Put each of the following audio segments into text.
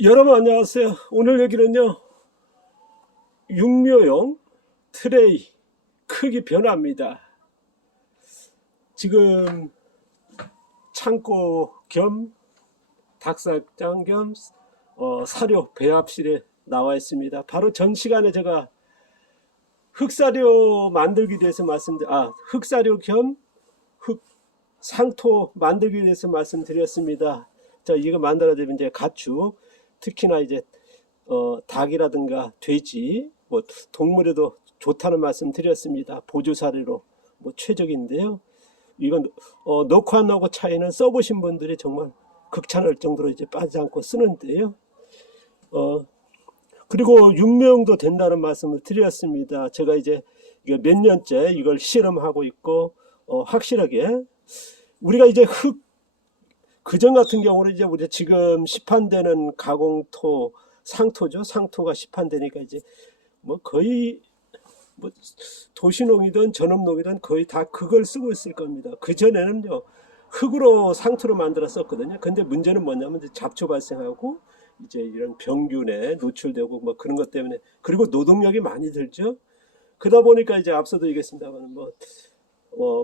여러분 안녕하세요. 오늘 얘기는요, 육묘용 트레이 크기 변화입니다. 지금 창고 겸 닭살장 겸 사료 배합실에 나와 있습니다. 바로 전 시간에 제가 흑사료 만들기 대해서 흑사료 겸 상토 만들기 위해서 말씀드렸습니다. 자, 이거 만들어내면 이제 가축, 특히나 이제 닭이라든가 돼지, 뭐 동물에도 좋다는 말씀 드렸습니다. 보조 사료로 뭐 최적인데요. 이건 넣고 안 넣고 차이는 써보신 분들이 정말 극찬할 정도로 이제 빠지지 않고 쓰는데요. 그리고 육묘용도 된다는 말씀을 드렸습니다. 제가 이제 몇 년째 이걸 실험하고 있고 확실하게 우리가 이제 그전 같은 경우는 이제 우리 지금 시판되는 가공토 상토죠. 상토가 시판되니까 이제 뭐 거의 뭐 도시농이든 전업농이든 거의 다 그걸 쓰고 있을 겁니다. 그 전에는요 흙으로 상토를 만들었었거든요. 근데 문제는 뭐냐면 이제 잡초 발생하고 이제 이런 병균에 노출되고 뭐 그런 것 때문에, 그리고 노동력이 많이 들죠. 그러다 보니까 이제 앞서도 얘기했습니다만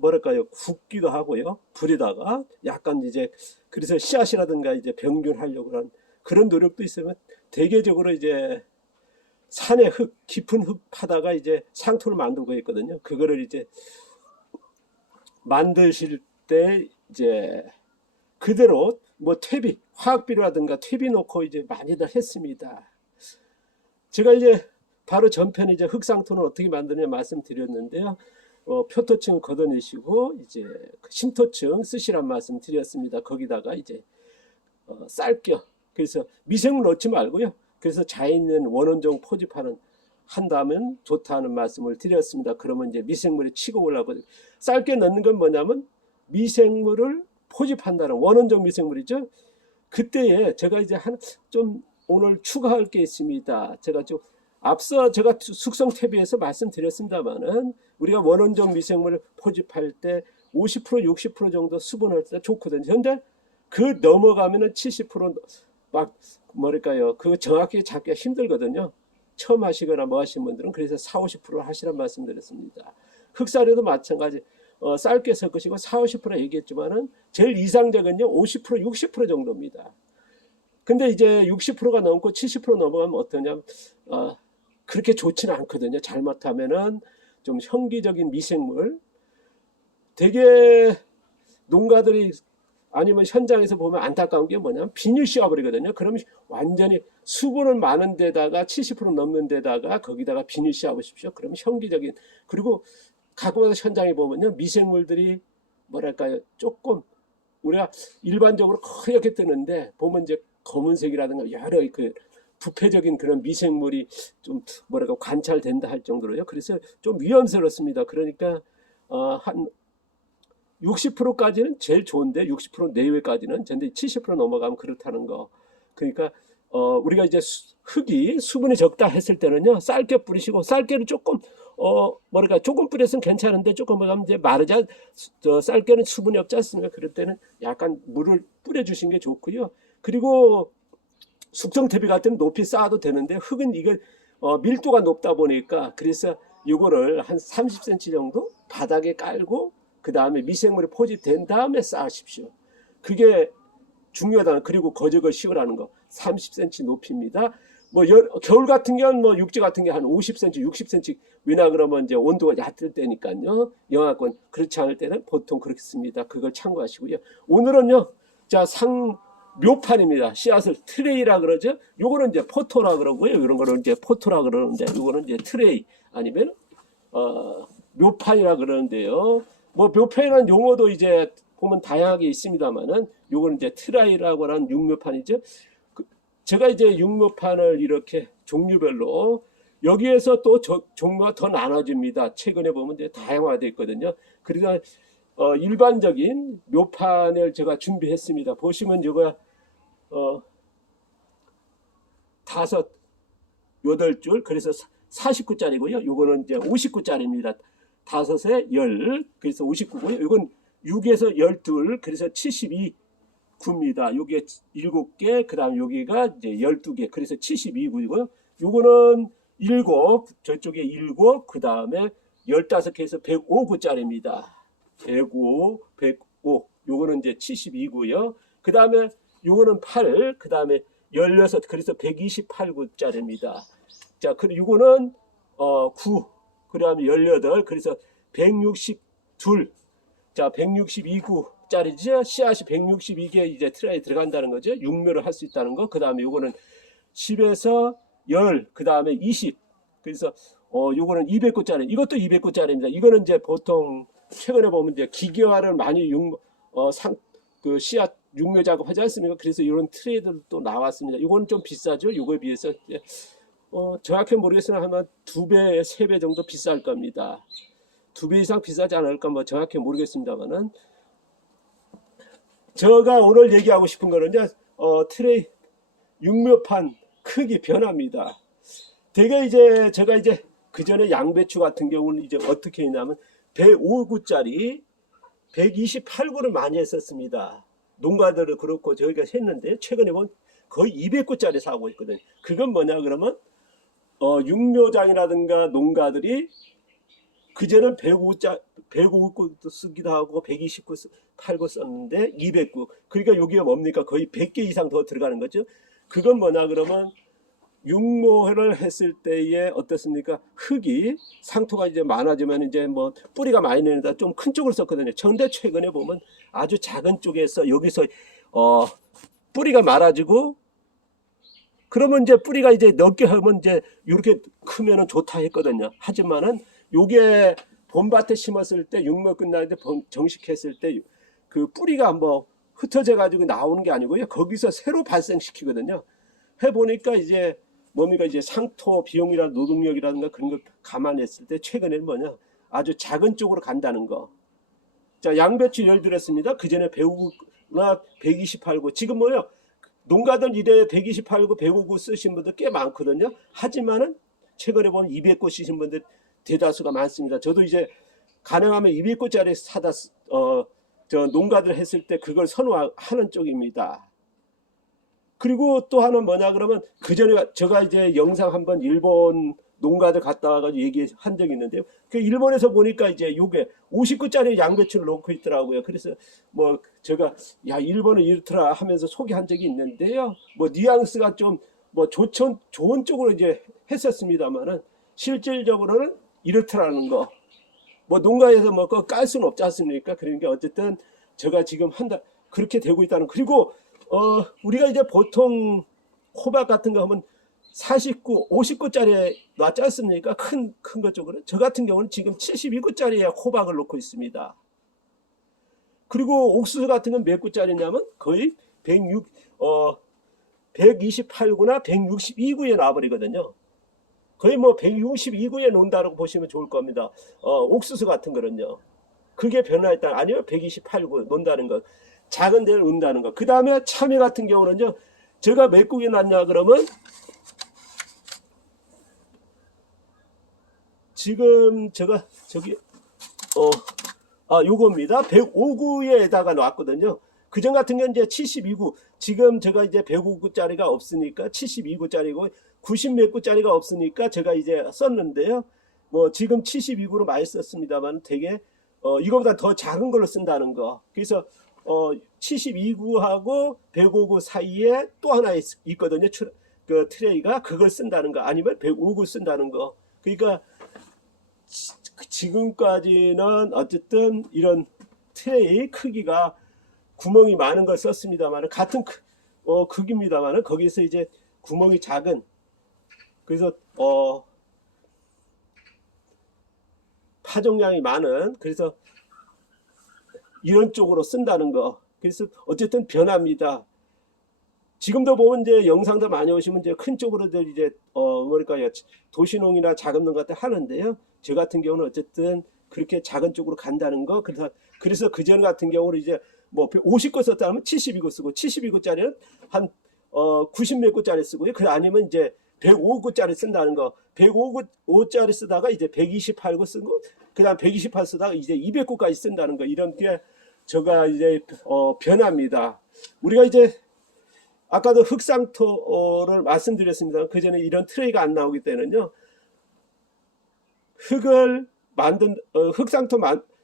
뭐랄까요, 굽기도 하고요, 불에다가 약간 이제, 그래서 씨앗이라든가 이제 병균하려고 하는 그런 노력도 있으면 대개적으로 이제 산의 깊은 흙 파다가 이제 상토를 만들고 있거든요. 그거를 이제 만드실 때 이제 그대로 뭐 퇴비, 화학비료라든가 퇴비 넣고 이제 많이들 했습니다. 제가 이제 바로 전편에 이제 흙상토는 어떻게 만드느냐 말씀드렸는데요. 표토층 걷어내시고 이제 심토층 쓰시란 말씀 드렸습니다. 거기다가 이제 쌀겨, 그래서 미생물 넣지 말고요. 그래서 자연인 원원종 포집하는 한다면 좋다는 말씀을 드렸습니다. 그러면 이제 미생물이 치고 올라가고, 쌀겨 넣는 건 뭐냐면 미생물을 포집한다는 원원종 미생물이죠. 그때에 제가 이제 좀 오늘 추가할 게 있습니다. 제가 좀 앞서 제가 숙성 퇴비에서 말씀드렸습니다만은 우리가 원원종 미생물을 포집할 때 50% 60% 정도 수분할 때 좋거든요. 근데 그 넘어가면은 70%막 뭐랄까요, 그 정확히 잡기가 힘들거든요. 처음 하시거나 뭐 하신 분들은. 그래서 40~50% 하시란 말씀드렸습니다. 흑사료도 마찬가지. 쌀게 섞으시고 40~50% 얘기했지만은 제일 이상적은요 50% 60% 정도입니다. 근데 이제 60%가 넘고 70% 넘어가면 어떠냐면 그렇게 좋지는 않거든요. 잘못하면은 좀 형기적인 미생물, 되게 농가들이 아니면 현장에서 보면 안타까운 게 뭐냐면 비닐 씌워버리거든요. 그러면 완전히 수분은 많은 데다가 70% 넘는 데다가 거기다가 비닐 씌워보십시오. 그러면 형기적인, 그리고 가끔가다 현장에 보면요 미생물들이 뭐랄까요, 조금 우리가 일반적으로 허옇게 뜨는데 보면 이제 검은색이라든가 여러 그 부패적인 그런 미생물이 좀 뭐랄까 관찰된다 할 정도로요. 그래서 좀 위험스럽습니다. 그러니까 한 60%까지는 제일 좋은데 60% 내외까지는, 근데 70% 넘어가면 그렇다는 거. 그러니까 우리가 이제 흙이 수분이 적다 했을 때는요 쌀겨 뿌리시고, 쌀겨를 조금 뭐랄까 조금 뿌렸으면 괜찮은데 조금 하면 이제 마르자, 쌀겨는 수분이 없지 않습니까? 그럴 때는 약간 물을 뿌려주신 게 좋고요. 그리고 숙성 퇴비 같은 높이 쌓아도 되는데 흙은 이거 밀도가 높다 보니까, 그래서 이거를 한 30cm 정도 바닥에 깔고 그 다음에 미생물이 포집된 다음에 쌓으십시오. 그게 중요하다는. 그리고 거적을 씌우라는 거. 30cm 높이입니다. 뭐 겨울 같은 경우는 뭐 육지 같은 게 한 50cm, 60cm. 왜냐 그러면 이제 온도가 얕을 때니까요. 영하권, 그렇지 않을 때는 보통 그렇게 씁니다. 그걸 참고하시고요. 오늘은요, 자, 묘판입니다. 씨앗을 트레이라 그러죠. 요거는 이제 포토라 그러고요. 이런 거는 이제 포토라 그러는데, 요거는 이제 트레이 아니면 묘판이라 그러는데요. 뭐 묘판이라는 용어도 이제 보면 다양하게 있습니다만은 요거는 이제 트라이라고 하는 육묘판이죠. 제가 이제 육묘판을 이렇게 종류별로, 여기에서 또 종류가 더 나눠집니다. 최근에 보면 이제 다양화되어 있거든요. 그래서 일반적인 묘판을 제가 준비했습니다. 보시면 이거 5, 8줄, 그래서 49짜리고요. 요거는 이제 59짜리입니다. 5에 10, 그래서 59고요. 이건 6에서 12, 그래서 72 9입니다. 요게 7개, 그 다음 여기가 이제 12개. 그래서 72구이고요. 요거는 7, 저쪽에 7, 그 다음에 15개에서 105구짜리입니다. 105, 105. 요거는 이제 72구요. 그 다음에 요거는 8, 그 다음에 16, 그래서 128구짜리입니다. 자, 그리고 요거는 9, 그 다음에 18, 그래서 162. 자, 162구짜리죠. 씨앗이 162개 이제 트레이에 들어간다는 거죠. 육묘를 할 수 있다는 거. 그 다음에 요거는 10에서 10, 그 다음에 20. 그래서 요거는 200구짜리. 이것도 200구짜리입니다. 이거는 이제 보통 최근에 보면 이제 기계화를 많이 그 씨앗 육묘 작업하지 않습니까? 그래서 이런 트레이들도 또 나왔습니다. 이거는 좀 비싸죠. 요거에 비해서 정확히 모르겠으나 아마 2배, 3배 정도 비쌀 겁니다. 2배 이상 비싸지 않을까 뭐 정확히 모르겠습니다만은, 제가 오늘 얘기하고 싶은 거는 이제 트레이 육묘판 크기 변화입니다. 되게 이제 제가 이제 그 전에 양배추 같은 경우는 이제 어떻게 했냐면 105구짜리 128구를 많이 했었습니다. 농가들을 그렇고 저희가 했는데 최근에 보면 거의 200구짜리 사고 있거든요. 그건 뭐냐 그러면 육묘장이라든가 농가들이 그전엔 105구 쓰기도 하고 129, 8구 썼는데 200구. 그러니까 여기가 뭡니까? 거의 100개 이상 더 들어가는 거죠. 그건 뭐냐 그러면 육묘를 했을 때에 어떻습니까? 흙이 상토가 이제 많아지면 이제 뭐 뿌리가 많이 내는다 좀 큰 쪽을 썼거든요. 그런데 최근에 보면 아주 작은 쪽에서 여기서 뿌리가 많아지고, 그러면 이제 뿌리가 이제 넓게 하면 이제 이렇게 크면은 좋다 했거든요. 하지만은 요게 봄밭에 심었을 때 육묘 끝날 때 정식했을 때 그 뿌리가 뭐 흩어져 가지고 나오는 게 아니고요. 거기서 새로 발생시키거든요. 해보니까 이제 뭡니까 이제 상토 비용이나 노동력이라든가 그런 걸 감안했을 때 최근에는 뭐냐 아주 작은 쪽으로 간다는 거. 자, 양배추 예를 들었습니다. 그 전에 105구나 128구. 지금 뭐요? 농가들 이래 128구, 105구 쓰신 분들 꽤 많거든요. 하지만은 최근에 보면 200구 쓰신 분들 대다수가 많습니다. 저도 이제 가능하면 200구짜리 사다 저 농가들 했을 때 그걸 선호하는 쪽입니다. 그리고 또 하나는 뭐냐 그러면 그 전에 제가 이제 영상 한번 일본 농가들 갔다 와가지고 얘기한 적이 있는데요. 그 일본에서 보니까 이제 요게 50구짜리 양배추를 놓고 있더라고요. 그래서 뭐 제가 야 일본은 이렇더라 하면서 소개한 적이 있는데요. 뭐 뉘앙스가 좀 뭐 좋은 쪽으로 이제 했었습니다만은 실질적으로는 이렇더라는 거. 뭐 농가에서 뭐 그거 깔 수는 없지 않습니까? 그러니까 어쨌든 제가 지금 그렇게 되고 있다는. 그리고 우리가 이제 보통 호박 같은 거 하면 49, 50구짜리에 놨지 않습니까? 큰 것 쪽으로. 저 같은 경우는 지금 72구짜리에 호박을 놓고 있습니다. 그리고 옥수수 같은 건 몇 구짜리냐면 거의 128구나 162구에 놔버리거든요. 거의 뭐 162구에 놓는다고 보시면 좋을 겁니다. 옥수수 같은 거는요. 그게 변화했다. 아니면 128구 놓는다는 거. 작은 데를 놓는다는 거. 그 다음에 참외 같은 경우는요. 제가 몇 구에 놨냐 그러면 지금 제가 저기 요겁니다. 105구에다가 놨거든요. 그전 같은 경우는 이제 72구. 지금 제가 이제 105구짜리가 없으니까 72구짜리고 90 몇 구짜리가 없으니까 제가 이제 썼는데요. 뭐 지금 72구로 많이 썼습니다만 되게 이거보다 더 작은 걸로 쓴다는 거. 그래서 72구하고 105구 사이에 또 하나 있거든요. 그 트레이가 그걸 쓴다는 거 아니면 105구 쓴다는 거. 그러니까 지금까지는 어쨌든 이런 트레이 크기가 구멍이 많은 걸 썼습니다만 같은 크기입니다만 거기서 이제 구멍이 작은, 그래서 파종량이 많은, 그래서 이런 쪽으로 쓴다는 거. 그래서 어쨌든 변합니다. 지금도 보면 이제 영상도 많이 오시면 이제 큰 쪽으로들 이제 뭐랄까요 도시농이나 자금농 같은 하는데요. 저 같은 경우는 어쨌든 그렇게 작은 쪽으로 간다는 거. 그래서 그전 같은 경우는 이제 뭐 50구 썼다면 72구 쓰고 72구짜리는 한 90 몇 구짜리 쓰고요. 그 아니면 이제 105구짜리 쓴다는 거. 105구짜리 쓰다가 이제 128구 쓰고 그다음 128 쓰다가 이제 200구까지 쓴다는 거. 이런 게 제가 이제 변합니다. 우리가 이제 아까도 흙상토를 말씀드렸습니다. 그 전에 이런 트레이가 안 나오기 때문에요. 흙을 만든 흙상토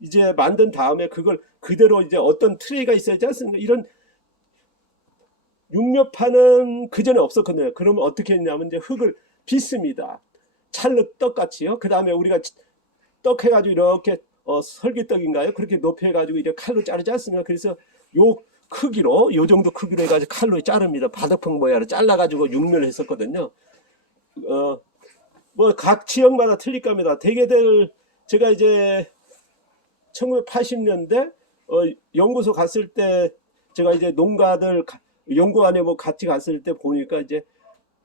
이제 만든 다음에 그걸 그대로 이제 어떤 트레이가 있어야지 않습니까? 이런 육묘판은 그 전에 없었거든요. 그러면 어떻게 했냐면 이제 흙을 빚습니다. 찰흙 떡같이요. 그 다음에 우리가 떡 해가지고 이렇게 설기떡인가요? 그렇게 높여가지고 이제 칼로 자르지 않습니까? 그래서 요 크기로 요 정도 크기로 해가지고 칼로 자릅니다. 바닥평 모양으로 잘라가지고 육묘를 했었거든요. 뭐 각 지역마다 틀릴 겁니다. 대개들 제가 이제 1980년대 연구소 갔을 때 제가 이제 농가들 연구원에 뭐 같이 갔을 때 보니까 이제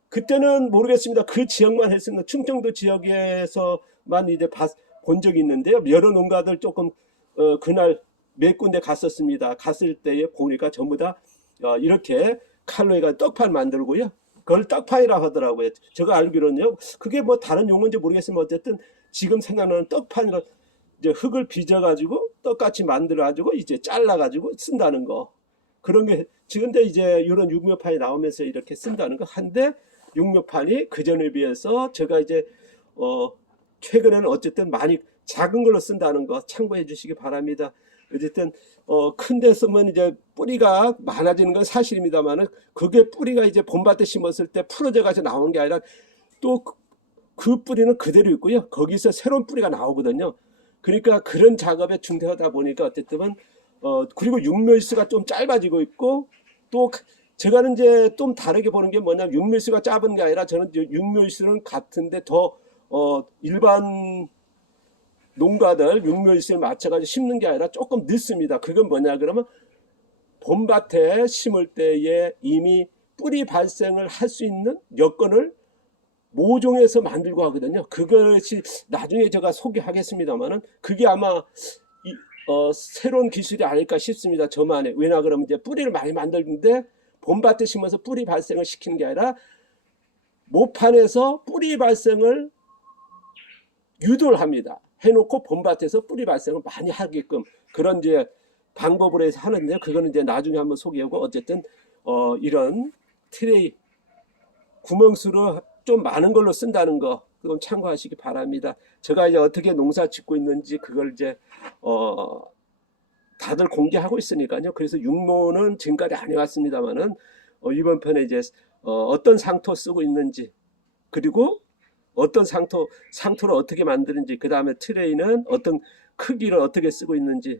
그때는 모르겠습니다. 그 지역만 했습니다. 충청도 지역에서만 이제 본 적이 있는데요. 여러 농가들 조금 그날 몇 군데 갔었습니다. 갔을 때에 보니까 전부 다 이렇게 칼로 해가 떡판 만들고요. 그걸 떡판이라고 하더라고요. 제가 알기로는요. 그게 뭐 다른 용어인지 모르겠지만 어쨌든 지금 생각나는 떡판이라 이제 흙을 빚어가지고 떡같이 만들어가지고 이제 잘라가지고 쓴다는 거. 그런 게 지금데 이제 이런 육묘판이 나오면서 이렇게 쓴다는 거 한데 육묘판이 그 전에 비해서 제가 이제 최근에는 어쨌든 많이 작은 걸로 쓴다는 거 참고해 주시기 바랍니다. 어쨌든 큰 데 쓰면 이제 뿌리가 많아지는 건 사실입니다만은 그게 뿌리가 이제 봄밭에 심었을 때 풀어져 가지고 나오는 게 아니라 또 그 뿌리는 그대로 있고요. 거기서 새로운 뿌리가 나오거든요. 그러니까 그런 작업에 중대하다 보니까 어쨌든 그리고 육묘일수가 좀 짧아지고 있고 또 제가는 이제 좀 다르게 보는 게 뭐냐면 육묘일수가 짧은 게 아니라 저는 육묘일수는 같은데 더 일반 농가들 육묘일수에 맞춰가지고 심는 게 아니라 조금 늦습니다. 그건 뭐냐 그러면 봄밭에 심을 때에 이미 뿌리 발생을 할 수 있는 여건을 모종에서 만들고 하거든요. 그것이 나중에 제가 소개하겠습니다만은 그게 아마 새로운 기술이 아닐까 싶습니다. 저만의. 왜냐 그러면 이제 뿌리를 많이 만들는데 봄밭에 심어서 뿌리 발생을 시키는 게 아니라 모판에서 뿌리 발생을 유도를 합니다. 해놓고 봄밭에서 뿌리 발생을 많이 하게끔 그런 이제 방법으로 해서 하는데 그거는 이제 나중에 한번 소개하고 어쨌든 이런 트레이 구멍수로 좀 많은 걸로 쓴다는 거 그건 참고하시기 바랍니다. 제가 이제 어떻게 농사 짓고 있는지 그걸 이제 다들 공개하고 있으니까요. 그래서 육묘는 지금까지 안 해왔습니다만은 이번 편에 이제 어떤 상토 쓰고 있는지 그리고 어떤 상토를 어떻게 만드는지 그 다음에 트레이는 어떤 크기를 어떻게 쓰고 있는지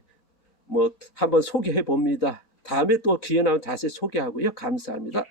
뭐 한번 소개해 봅니다. 다음에 또 기회 나면 다시 소개하고요. 감사합니다.